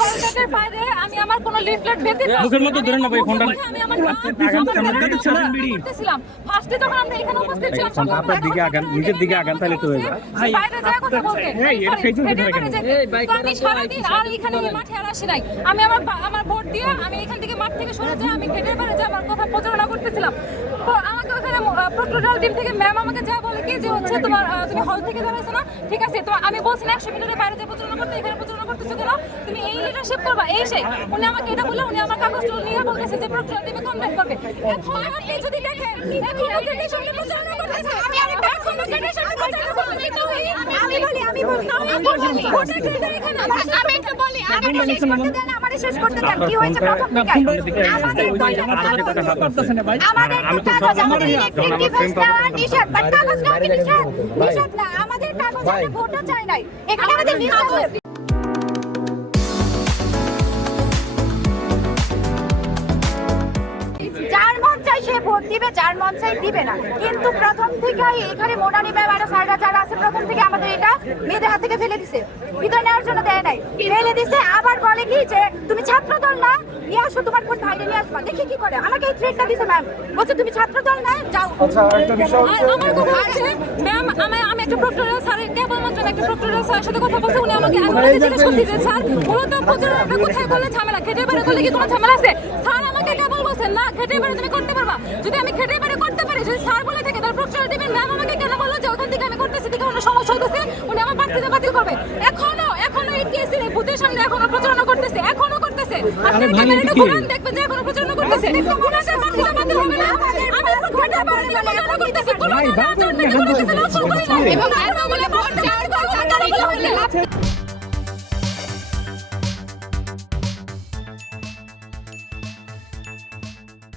কলকাতার বাইরে আমি আমার কোনো লিফলেট পেতে না। মুখের মতো ধরে না ভাই ফোনটা। আমি আমার করতেছিলাম ফার্স্টে যখন আমরা এখানে উপস্থিত ছিলাম আপনার দিকে আগান, নিজের দিকে আগান তাহলে তো হয়ে যাবে। বাইরে যায় কথা বলতে তো আমি সারাদিন আর এখানে এই মাঠে আর আসি নাই। আমি আমার ভোট দিয়ে আমি এখান থেকে মাঠ থেকে সরে যাই, আমি গেটের বাইরে যাই, আমার কথা প্রচারণা করতেছিলাম। তো আমাকে ওখানে প্রক্টোরিয়াল টিম থেকে ম্যাম আমাকে যা বলে কি যে হচ্ছে তোমার তুমি হল থেকে দাঁড়াইছো না, ঠিক আছে তো আমি বলছি না 100 মিটারের বাইরে যে প্রচারণা করতে, এখানে প্রচারণা করতেছো কেন, তুমি এই লিডারশিপ করবা এই সেই। উনি আমাকে এটা বললে উনি আমার কাগজটা নিয়ে বলতেছে যে প্রক্টোরিয়াল টিমে কমপ্লেইন করবে। এখন আপনি যদি দেখেন এখন গেটের সামনে প্রচারণা করতেছে, আমি আর এখন গেটের সামনে প্রচারণা করতেছি তো আমি বলি ভোটের কেন্দ্র এখানে আমি এটা বলি আগে শেষ করতে দেন, আমারে শেষ করতে দেন। কি হয়েছে প্রথম থেকে আমাদের করতেছেন ভাই, আমাদের কাগজ আমাদের ইলেকট্রিক ডিভাইস দেওয়া নিষেধ, বাট কাগজ না নিষেধ না, আমাদের কাগজ আমরা ভোটও চাই নাই, এখানে আমাদের নিষেধ। যার মন চাই সে ভোট দিবে, যার মন চাই দিবে না। কিন্তু প্রথম থেকেই এখানে মোনানি ম্যাম আর স্যাররা যারা আছে প্রথম থেকে আমাদের এটা মেয়েদের হাত থেকে ফেলে দিছে, ভিতরে নেওয়ার জন্য দেয় নাই, ফেলে দিছে। আবার বলে কি যে তুমি ছাত্র দল না, নিয়ে আসো তোমার কোন ভাইরে নিয়ে আসবা, দেখি কি করে। আমাকে এই থ্রেটটা দিছে ম্যাম, বলছে তুমি ছাত্র দল না, যাও। আচ্ছা একটা বিষয় হচ্ছে আমার কথা হচ্ছে ম্যাম আমি একটা প্রক্টোরিয়াল স্যারের কেবলমাত্র একটা প্রক্টোরিয়াল স্যারের সাথে কথা বলছি, উনি আমাকে জিজ্ঞেস করছে যে স্যার মূলত প্রচারণাটা কোথায় করলে ঝামেলা, খেটের বাইরে করলে কি কোনো ঝামেলা আছে? স্যার আমাকে কেবল বলছেন না খেটের বাইরে তুমি করতে পারবা, যদি আমি খেটের বাইরে করতে পারি, যদি স্যার বলে থাকে তাহলে প্রক্টোরিয়াল টিমের ম্যাম আমাকে কেন বললো যে ওখান থেকে আমি করতেছি দেখে কোনো সমস্যা হতেছে, উনি আমার প্রার্থীতা বাতিল করবে। এখনো এই কেসের এই বুথের সামনে এখনো প্রচারণা করতেছে, এখনো করতেছে। আপনি ক্যামেরাটা ঘুরান দেখবেন যে এখনো প্রচারণা করতেছে, উনাদের প্রার্থীতা বাতিল হবে না। আমি খেটের বাইরে প্রচারণা করতেছি, কোনো আচরণ করতেছে না, এবং এর বলে ভোট চাই